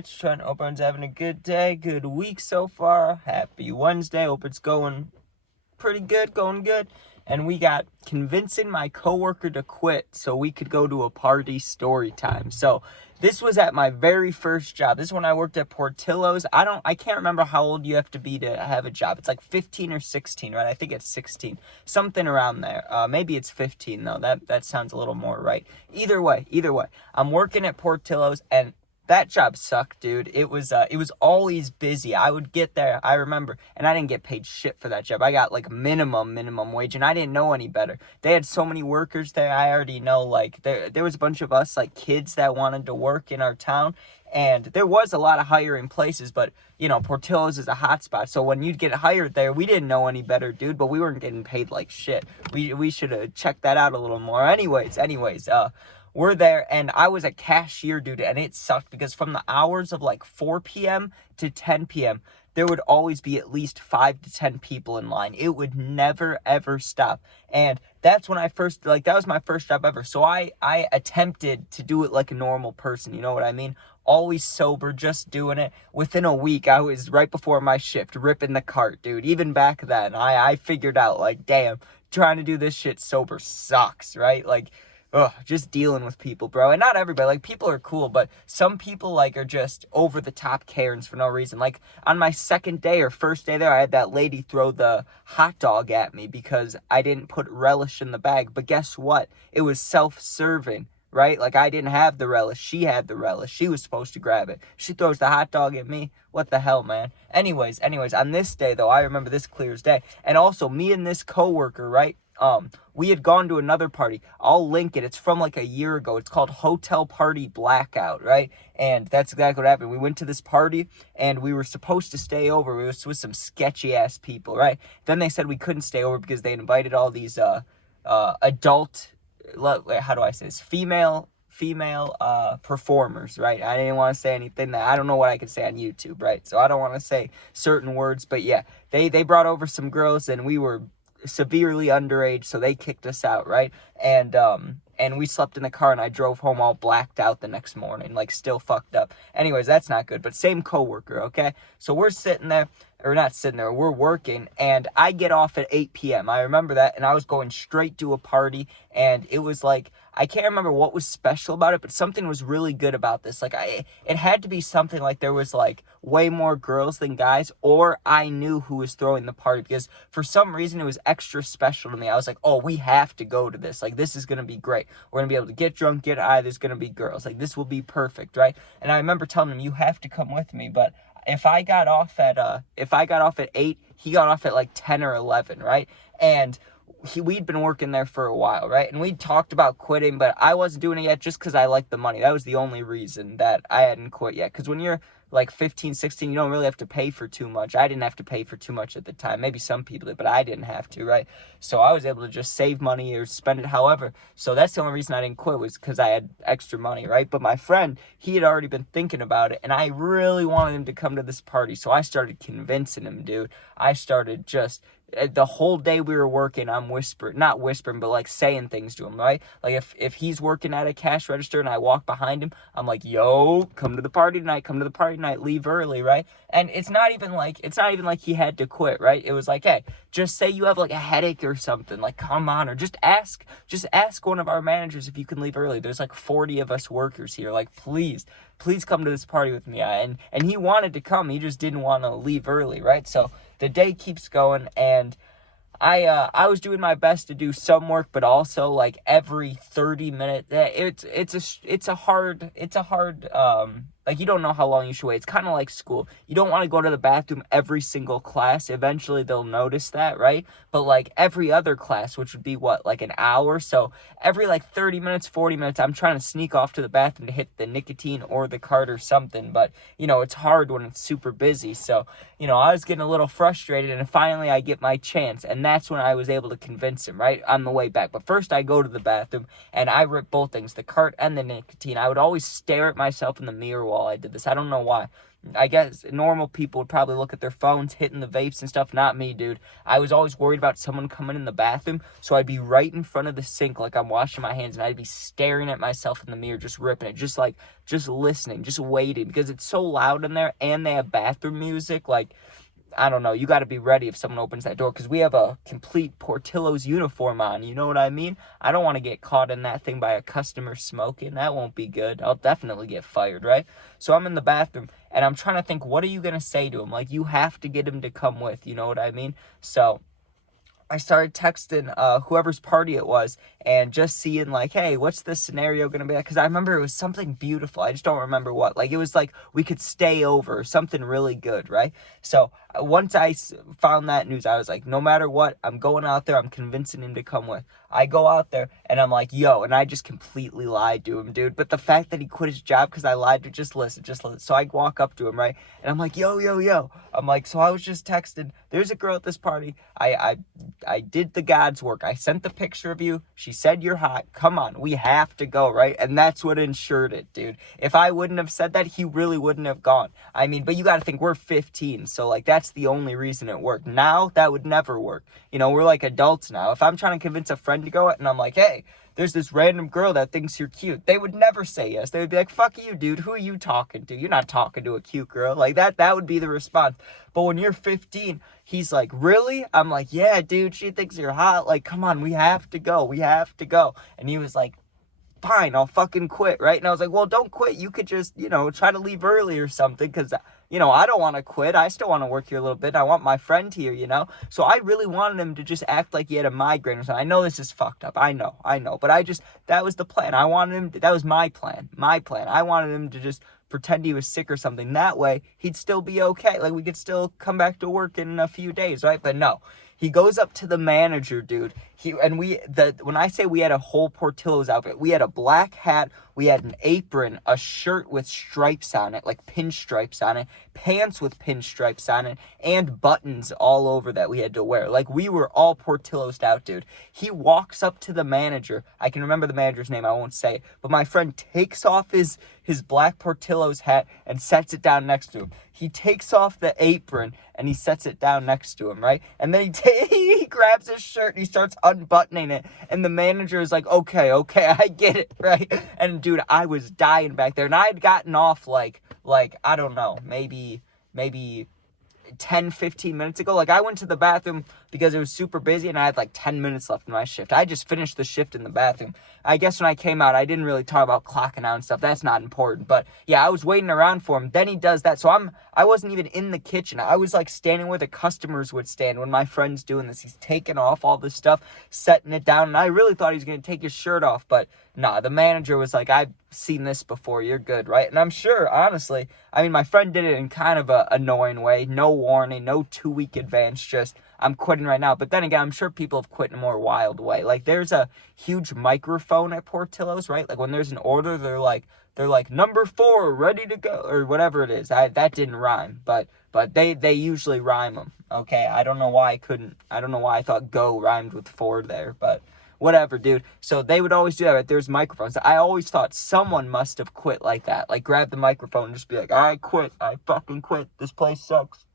Twitch. Hope everyone's having a good day, good week so far. Happy Wednesday. Hope it's going pretty good, going good. And we got convincing my coworker to quit so we could go to a party story time. So this was at my very first job. This is when I worked at Portillo's. I can't remember how old you have to be to have a job. It's like 15 or 16, right? I think it's 16. Something around there. Maybe it's 15 though. That sounds a little more right. Either way. I'm working at Portillo's and that job sucked, dude. It was always busy. I would get there, I remember, and I didn't get paid shit for that job. I got like minimum wage, and I didn't know any better. They had so many workers there. I already know, like, there was a bunch of us, like, kids that wanted to work in our town, and there was a lot of hiring places, but, you know, Portillo's is a hot spot, so when you'd get hired there, we didn't know any better, dude, but we weren't getting paid like shit. We should have checked that out a little more. Anyways, we're there, and I was a cashier, dude, and it sucked because from the hours of like 4 p.m. to 10 p.m., there would always be at least 5 to 10 people in line. It would never, ever stop. And that's when that was my first job ever. So I attempted to do it like a normal person, you know what I mean? Always sober, just doing it. Within a week, I was right before my shift, ripping the cart, dude. Even back then, I figured out, like, damn, trying to do this shit sober sucks, right? Like, just dealing with people, bro. And not everybody. Like, people are cool, but some people, like, are just over-the-top Karens for no reason. Like, on my second day or first day there, I had that lady throw the hot dog at me because I didn't put relish in the bag. But guess what? It was self-serving, right? Like, I didn't have the relish. She had the relish. She was supposed to grab it. She throws the hot dog at me. What the hell, man? Anyways, on this day, though, I remember this clear as day. And also, me and this coworker, right? We had gone to another party. I'll link it. It's from like a year ago. It's called Hotel Party Blackout, right? And that's exactly what happened. We went to this party and we were supposed to stay over. We was with some sketchy ass people, right? Then they said we couldn't stay over because they invited all these adult, how do I say this? Female performers, right? I didn't want to say anything that I don't know what I could say on YouTube, right? So I don't want to say certain words, but yeah, they brought over some girls and we were severely underage, so they kicked us out, right? And we slept in the car, and I drove home all blacked out the next morning, like, still fucked up. Anyways, that's not good, but same coworker, okay? So we're sitting there, or not sitting there, we're working, and I get off at 8 p.m. I remember that, and I was going straight to a party, and it was like, I can't remember what was special about it, but something was really good about this. Like, it had to be something like there was, like, way more girls than guys, or I knew who was throwing the party, because for some reason it was extra special to me. I was like, oh, we have to go to this. Like, this is going to be great. We're going to be able to get drunk, get high. There's going to be girls. Like, this will be perfect, right? And I remember telling him, you have to come with me, but if I got off at 8, he got off at like 10 or 11, right? And we'd been working there for a while, right? And we talked about quitting, but I wasn't doing it yet just because I liked the money. That was the only reason that I hadn't quit yet. Because when you're like 15, 16, you don't really have to pay for too much. I didn't have to pay for too much at the time. Maybe some people did, but I didn't have to, right? So I was able to just save money or spend it however. So that's the only reason I didn't quit, was because I had extra money, right? But my friend, he had already been thinking about it, and I really wanted him to come to this party. So I started convincing him, dude. I started just the whole day we were working, I'm not whispering, but like saying things to him, right? Like if he's working at a cash register and I walk behind him, I'm like, yo, come to the party tonight, leave early, right? And it's not even like he had to quit, right? It was like, hey, just say you have like a headache or something, like, come on, or just ask one of our managers if you can leave early. There's like 40 of us workers here, like, please come to this party with me. And he wanted to come, he just didn't want to leave early, right? So the day keeps going, and I was doing my best to do some work, but also like every 30 minutes, it's a hard, like, you don't know how long you should wait. It's kind of like school. You don't want to go to the bathroom every single class. Eventually they'll notice that, right? But like every other class, which would be what, like an hour? So every like 30 minutes, 40 minutes, I'm trying to sneak off to the bathroom to hit the nicotine or the cart or something. But, you know, it's hard when it's super busy. So, you know, I was getting a little frustrated, and finally I get my chance. And that's when I was able to convince him, right, on the way back. But first I go to the bathroom and I rip both things, the cart and the nicotine. I would always stare at myself in the mirror while while I did this. I don't know why. I guess normal people would probably look at their phones, hitting the vapes and stuff. Not me, dude. I was always worried about someone coming in the bathroom, so I'd be right in front of the sink like I'm washing my hands, and I'd be staring at myself in the mirror, just ripping it, just listening, just waiting, because it's so loud in there, and they have bathroom music, like, I don't know, you got to be ready if someone opens that door, because we have a complete Portillo's uniform on, you know what I mean? I don't want to get caught in that thing by a customer smoking. That won't be good. I'll definitely get fired, right? So I'm in the bathroom, and I'm trying to think, what are you going to say to him? Like, you have to get him to come with, you know what I mean? So I started texting whoever's party it was, and just seeing, like, hey, what's the scenario going to be like? Because I remember it was something beautiful. I just don't remember what. Like, it was like we could stay over, something really good, right? So once I found that news, I was like, no matter what, I'm going out there. I'm convincing him to come with. I go out there, and I'm like, yo, and I just completely lied to him, dude. But the fact that he quit his job because I lied to, just listen. So I walk up to him, right? And I'm like, yo. I'm like, so I was just texting. There's a girl at this party. I did the God's work. I sent the picture of you. She said you're hot. Come on, we have to go, right? And that's what ensured it, dude. If I wouldn't have said that, he really wouldn't have gone. I mean, but you got to think, we're 15, so, like, that's the only reason it worked. Now, that would never work. You know, we're like adults now. If I'm trying to convince a friend to go, and I'm like, hey, there's this random girl that thinks you're cute, they would never say yes. They would be like, fuck you, dude. Who are you talking to? You're not talking to a cute girl. Like, that would be the response. But when you're 15, he's like, really? I'm like, yeah, dude, she thinks you're hot. Like, come on, we have to go. And he was like, fine, I'll fucking quit, right? And I was like, well, don't quit. You could just, try to leave early or something, because, I don't want to quit. I still want to work here a little bit. I want my friend here, So I really wanted him to just act like he had a migraine or something. I know this is fucked up. I know. But that was the plan. I wanted him that was my plan. I wanted him to just pretend he was sick or something. That way, he'd still be okay. Like, we could still come back to work in a few days, right? But no. He goes up to the manager, dude. When I say we had a whole Portillo's outfit, we had a black hat, we had an apron, a shirt with stripes on it, like pinstripes on it, pants with pinstripes on it, and buttons all over that we had to wear. Like, we were all Portillo'd out, dude. He walks up to the manager. I can remember the manager's name, I won't say it, but my friend takes off his black Portillo's hat and sets it down next to him. He takes off the apron and he sets it down next to him, right? And then he grabs his shirt and he starts unbuttoning it. And the manager is like, okay, I get it, right? And dude, I was dying back there. And I had gotten off like I don't know, maybe 10, 15 minutes ago. Like, I went to the bathroom because it was super busy and I had like 10 minutes left in my shift. I just finished the shift in the bathroom. I guess when I came out, I didn't really talk about clocking out and stuff. That's not important. But yeah, I was waiting around for him. Then he does that. So I wasn't even in the kitchen. I was like standing where the customers would stand when my friend's doing this. He's taking off all this stuff, setting it down. And I really thought he was going to take his shirt off. But nah, the manager was like, I've seen this before. You're good, right? And I'm sure, honestly, I mean, my friend did it in kind of a annoying way. No warning, no 2-week advance, just, I'm quitting right now. But then again, I'm sure people have quit in a more wild way. Like, there's a huge microphone at Portillo's, right? Like, when there's an order, they're like number 4, ready to go, or whatever it is. That didn't rhyme, but they usually rhyme them. Okay, I don't know why I thought go rhymed with 4 there, but whatever, dude. So they would always do that, right? There's microphones. I always thought someone must have quit like that. Like, grab the microphone and just be like, I quit. I fucking quit. This place sucks.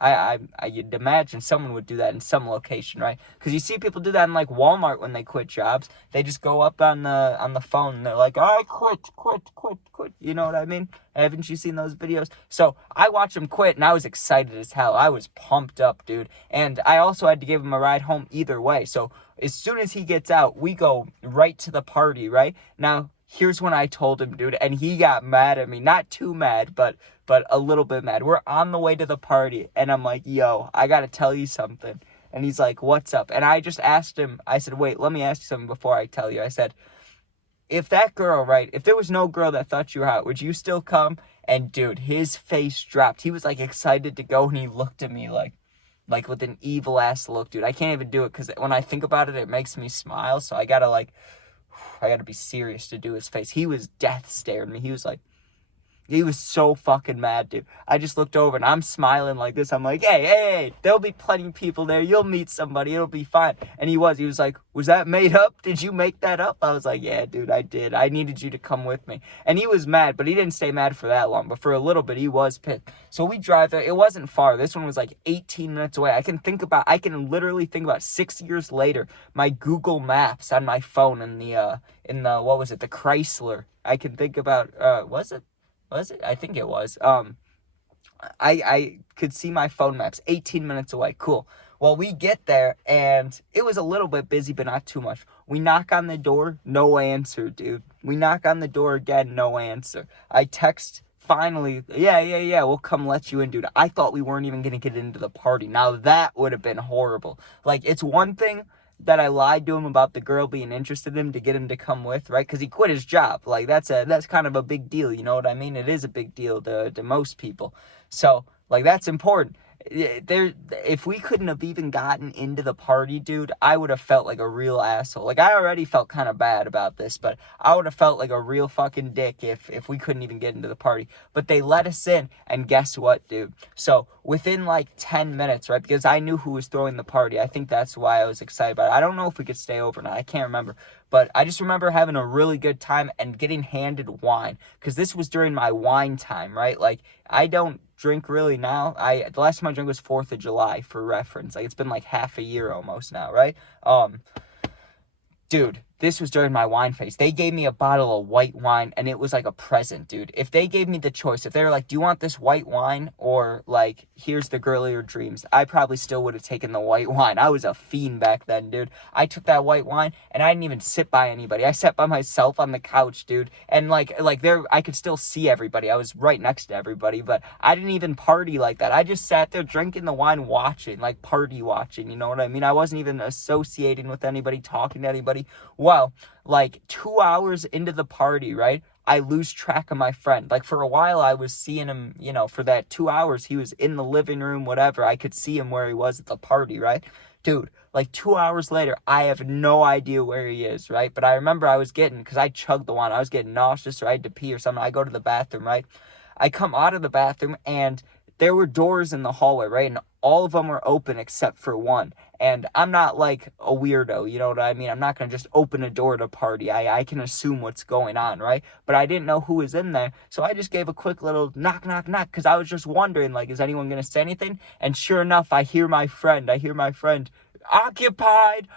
I'd imagine someone would do that in some location, right? Because you see people do that in, like, Walmart when they quit jobs. They just go up on the phone and they're like, I quit. You know what I mean? Haven't you seen those videos? So I watched him quit and I was excited as hell. I was pumped up, dude. And I also had to give him a ride home either way. So as soon as he gets out, we go right to the party, right? Now, here's when I told him, dude, and he got mad at me. Not too mad, but a little bit mad. We're on the way to the party, and I'm like, yo, I gotta tell you something. And he's like, what's up? And I just asked him, I said, wait, let me ask you something before I tell you. I said, if that girl, right, if there was no girl that thought you were hot, would you still come? And dude, his face dropped. He was like excited to go, and he looked at me like with an evil ass look, dude. I can't even do it because when I think about it, it makes me smile. So I gotta be serious to do his face. He was death staring me. He was like, He was so fucking mad, dude. I just looked over and I'm smiling like this. I'm like, hey, there'll be plenty of people there. You'll meet somebody. It'll be fine. And he was like, was that made up? Did you make that up? I was like, yeah, dude, I did. I needed you to come with me. And he was mad, but he didn't stay mad for that long. But for a little bit, he was pissed. So we drive there. It wasn't far. This one was like 18 minutes away. I can literally think about 6 years later, my Google Maps on my phone in the what was it? The Chrysler. I can think about, was it? I think it was. I could see my phone maps 18 minutes away. Cool. Well, we get there and it was a little bit busy, but not too much. We knock on the door, no answer, dude. We knock on the door again, no answer. I text finally, yeah, we'll come let you in, dude. I thought we weren't even gonna get into the party. Now that would have been horrible. Like, it's one thing that I lied to him about the girl being interested in him to get him to come with, right? Because he quit his job. Like, that's kind of a big deal, you know what I mean? It is a big deal to most people. So, like, that's important. If we couldn't have even gotten into the party, dude, I would have felt like a real asshole. Like, I already felt kind of bad about this, but I would have felt like a real fucking dick if we couldn't even get into the party. But they let us in, and guess what, dude? So, within like 10 minutes, right, because I knew who was throwing the party, I think that's why I was excited about it. I don't know if we could stay overnight. I can't remember. But I just remember having a really good time and getting handed wine, because this was during my wine time, right? Like, I don't drink really now. The last time I drank was 4th of July, for reference. Like, it's been like half a year almost now, right? Dude, this was during my wine phase. They gave me a bottle of white wine, and it was like a present, dude. If they gave me the choice, if they were like, do you want this white wine, or like, here's the girl of your dreams, I probably still would have taken the white wine. I was a fiend back then, dude. I took that white wine, and I didn't even sit by anybody. I sat by myself on the couch, dude. And like there, I could still see everybody. I was right next to everybody, but I didn't even party like that. I just sat there drinking the wine, watching, like party watching, you know what I mean? I wasn't even associating with anybody, talking to anybody. Well, like 2 hours into the party, right, I lose track of my friend. Like, for a while, I was seeing him, you know, for that 2 hours, he was in the living room, whatever. I could see him where he was at the party, right? Dude, like 2 hours later, I have no idea where he is, right? But I remember because I chugged the wine, I was getting nauseous, or I had to pee or something. I go to the bathroom, right? I come out of the bathroom, and there were doors in the hallway, right? And all of them were open except for one. And I'm not like a weirdo, you know what I mean? I'm not going to just open a door at a party. I can assume what's going on, right? But I didn't know who was in there. So I just gave a quick little knock, knock, knock, because I was just wondering, like, is anyone going to say anything? And sure enough, I hear my friend. Occupied.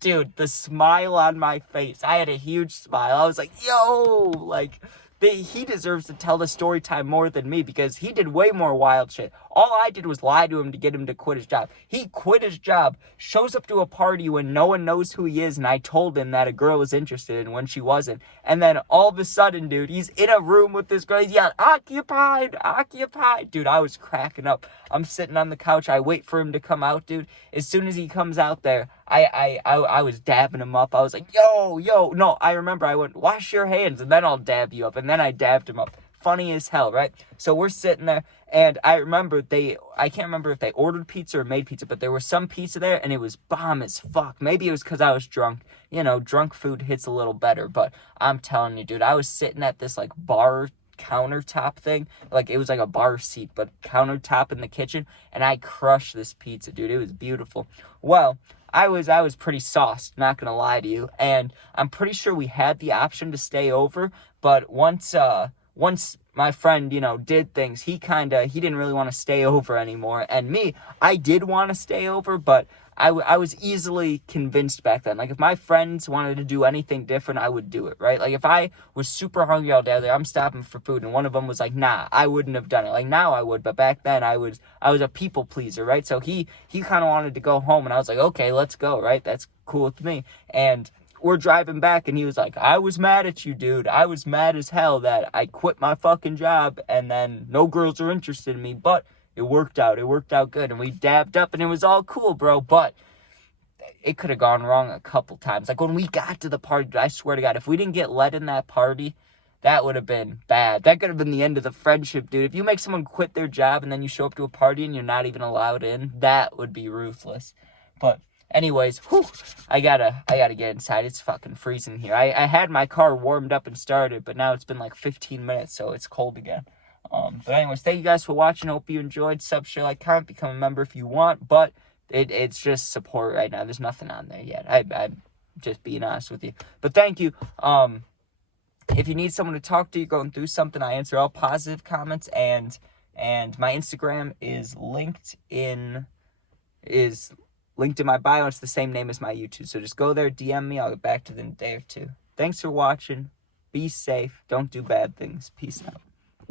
Dude, the smile on my face. I had a huge smile. I was like, yo, like, he deserves to tell the story time more than me, because he did way more wild shit. All I did was lie to him to get him to quit his job. He quit his job, shows up to a party when no one knows who he is, and I told him that a girl was interested in when she wasn't. And then all of a sudden, dude, he's in a room with this girl. He's yelling, occupied. Dude, I was cracking up. I'm sitting on the couch. I wait for him to come out, dude. As soon as he comes out there, I was dabbing him up. I was like, yo. No, I remember I went, wash your hands, and then I'll dab you up. And then I dabbed him up. Funny as hell, right? So we're sitting there, and I remember I can't remember if they ordered pizza or made pizza, but there was some pizza there, and it was bomb as fuck. Maybe it was because I was drunk. You know, drunk food hits a little better, but I'm telling you, dude, I was sitting at this, like, bar countertop thing. Like, it was like a bar seat, but countertop in the kitchen, and I crushed this pizza, dude. It was beautiful. Well, I was pretty sauced, not gonna lie to you, and I'm pretty sure we had the option to stay over, but once my friend, you know, did things, he didn't really want to stay over anymore, and me, I did want to stay over, but I was easily convinced back then. Like, if my friends wanted to do anything different, I would do it, right? Like, if I was super hungry all day, like, I'm stopping for food, and one of them was like, nah, I wouldn't have done it. Like, now I would, but back then I was a people pleaser, right? So he kind of wanted to go home, and I was like, okay, let's go, right? That's cool with me. And we're driving back, and he was like, I was mad at you, dude. I was mad as hell that I quit my fucking job, and then no girls are interested in me, but it worked out. It worked out good, and we dabbed up, and it was all cool, bro, but it could have gone wrong a couple times. Like, when we got to the party, I swear to God, if we didn't get let in that party, that would have been bad. That could have been the end of the friendship, dude. If you make someone quit their job, and then you show up to a party, and you're not even allowed in, that would be ruthless. But Anyways, whew, I gotta get inside. It's fucking freezing here. I had my car warmed up and started, but now it's been like 15 minutes, so it's cold again. But anyways, thank you guys for watching. Hope you enjoyed. Sub, share, like, comment, become a member if you want. But it's just support right now. There's nothing on there yet. I'm just being honest with you. But thank you. If you need someone to talk to, you're going through something, I answer all positive comments, and my Instagram is linked in my bio. It's the same name as my YouTube. So just go there, DM me. I'll get back to them in a day or two. Thanks for watching. Be safe. Don't do bad things. Peace out.